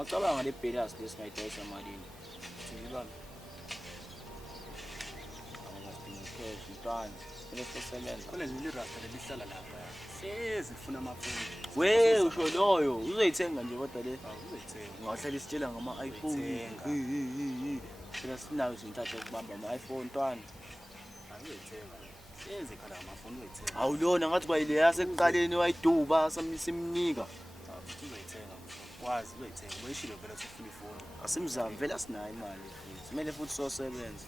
Ngicabanga le balance lesingayidayisa malini. Ngibambe. Angasidinga cash mntwana. Lesesebenza. Khona leli rasta lelihlala lapha. Sezi ufuna amafoni. We usho loyo uzoyithenga nje kodwa le. Uzoyithenga. Ungahlala isitshela ngama-iPhone. Phela sinayo izinhlanhla zokubamba ama-iPhone ntwana. Uzoyithenga. Sezi khala amafoni uzoyithenga. Awulona ngathi kwayileya sekuqaleni wayiduba simnika. Uzoyithenga. Wazi uzoyithenga. Uyishilo vele ufuna ifoni. Asimzami vele asinayo imali futhi. Kumele futhi sosebenza.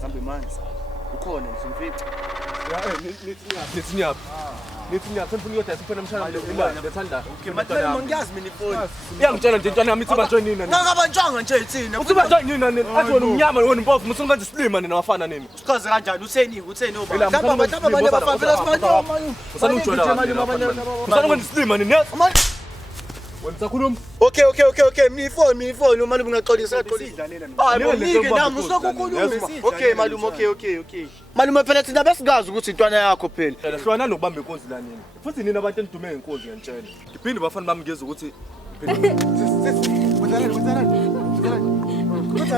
Sambe manje. Ukhona ngimfica. Nithi niyaphi senifuna uyodayisa kuphela mshana imali ngethanda. Okay, manje ngiyazi mina ifoni. Iyangitshela nje intwana yami ithi banjani nina. Ngakabanjwanga nje thina. Uthi banjani nina nina. Athi wena umnyama wena umpofu musungenza isilima nina wafana nina. Usichaze kanjani utheni oba. Laba abanye bafana phela simanje. Usanukwenza isilima nina. Wena sakhuluma. Okay. Mina ifoni malume ungaxolisa ngeke nami usokukhuluma. Okay malume okay. Malume phela thina besingazi ukuthi intwana yakho phela. Hlwana nokubamba inkonzi la nini. Futhi nina abantu enidume ngenkonzi ngiyantshela. Ngiphinde bafana bami ngeze ukuthi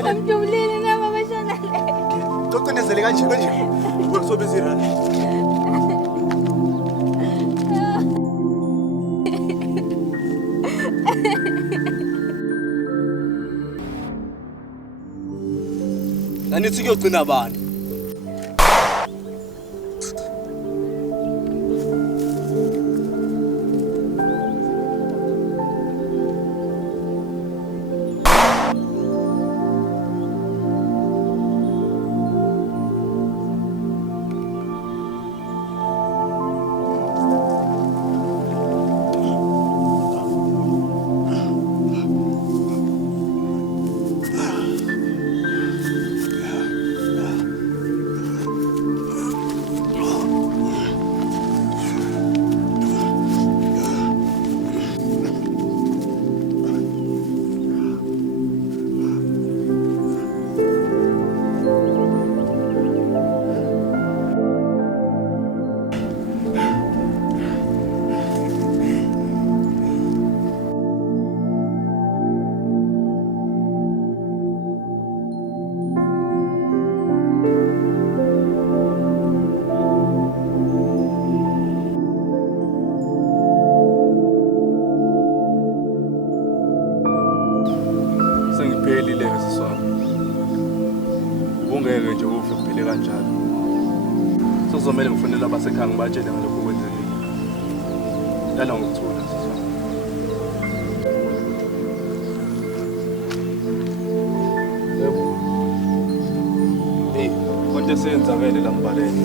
Amjulile nama bashana. Ucinezele kanje. Usobizira. Anithi kuyogcina bani? Sengiphelile ngesiswami. Ungeke nje ufe kuphile kanjalo. Sokuzomela ngifonela abasekhaya ngibatshele ngalokho kwenzekile. Dala ngikuthula siswami. Yebo. Hey, konke senzakele la mbaleni.